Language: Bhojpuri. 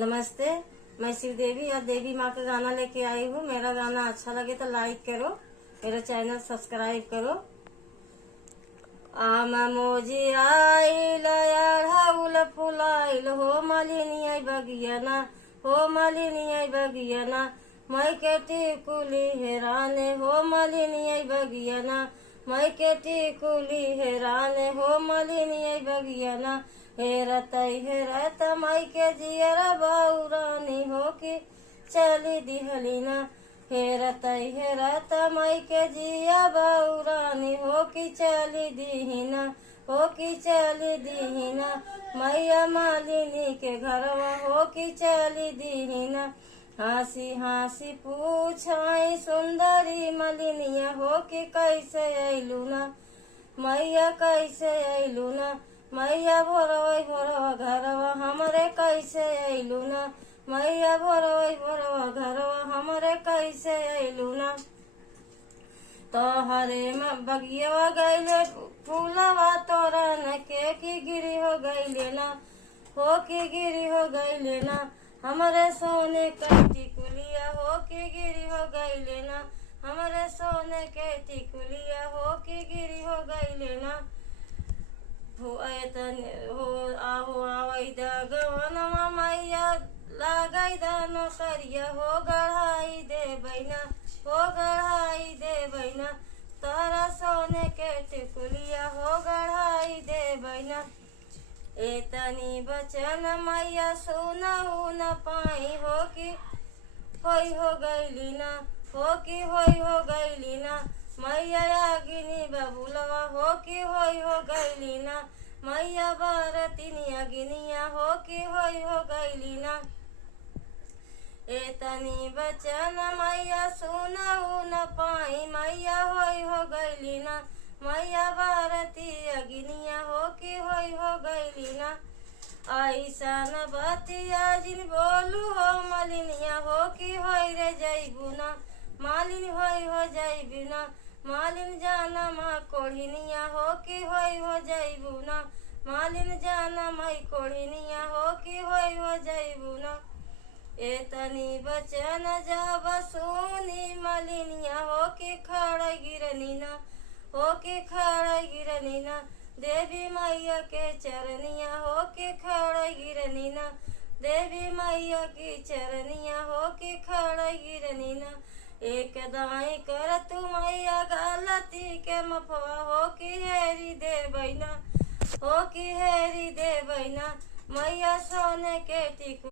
नमस्ते, मैं श्रीदेवी और देवी माँ का गाना लेके आई हूँ। मेरा गाना अच्छा लगे तो लाइक करो, मेरा चैनल सब्सक्राइब करो। आम मोजी आइल अढ़ाउल फुलाइल हो मालिनी आई बगियाना, हो मालिनी आई बगियाना। मैं के टिकुली हेराने हो मालिनी आई बगियाना, मैं के टिकुली हेराने हो मालिनी आई बगियाना। हेरत हेरत माई के जियरा बौरानी हो कि चली दिहलीना। हेरत हेरत माई के जिया बौरानी हो कि चली दीहिना, हो कि चली दीहिना। मैया मालिनी के घरवा हो कि चली दीहिना। हंसी हंसी पूछाई सुंदरी मलिनिया हो कि कैसे अइलू ना, मैया कैसे अइलू ना। मैया भोरवई भोरवा घरवा हमरे कैसे अइलू ना, मैया भोरवई भोरवा घरवा हमरे कैसे अइलू ना। तोहरे बगिया गईले फूलवा तोरन के की गिरी हो गईले ना, हो की गिरी हो गईले ना। हमरे सोने के टिकुलिया हो की गिरी हो गईले ना, हमरे सोने के टिकुलिया हो की गिरी हो गईले ना। हो आहो आवई गवनमा मैया लागई दानो करिया हो गढ़ाई दे बैना, हो गढ़ाई दे बैना। तारा सोने के टिकुलिया हो गढ़ाई दे बैना। एतनी बचन मैया सुनहु न पाई हो कि होई हो गईली ना, हो कि होई हो गईली ना। मैया अगिनी बबुलवा हो कि होई हो गईली ना, मैया बारतिनी अगिनिया हो कि होई हो गईली ना। एतनी बचन मैया सुनहु न पाई, मैया होई हो गईली ना, मैया बारती अगिनिया हो कि होई हो गईली ना। ऐसा न बतिया जिन बोलू हो मलिनिया हो कि होई रे जईबू ना, मालिन होई हो जईबू ना। मालिन जाना माँ कोढ़िनिया हो कि होई हो जईबू ना, मालिन जाना माई कोढ़िनिया हो कि होई हो जईबू ना। एतनी बचन जब सुनी मलिनिया हो कि खड़ गिरनी ना, हो कि खड़ गिरनी ना। देवी मैया के चरनिया हो कि खड़ गिरनी ना, देवी मैया की चरनिया हो कि खड़ गिरनी ना। एक दाई कर तू मैया गलती के मफवा हो कि हेरी दे बैना, हो कि हेरी दे बैना। मैया सोने के टिकु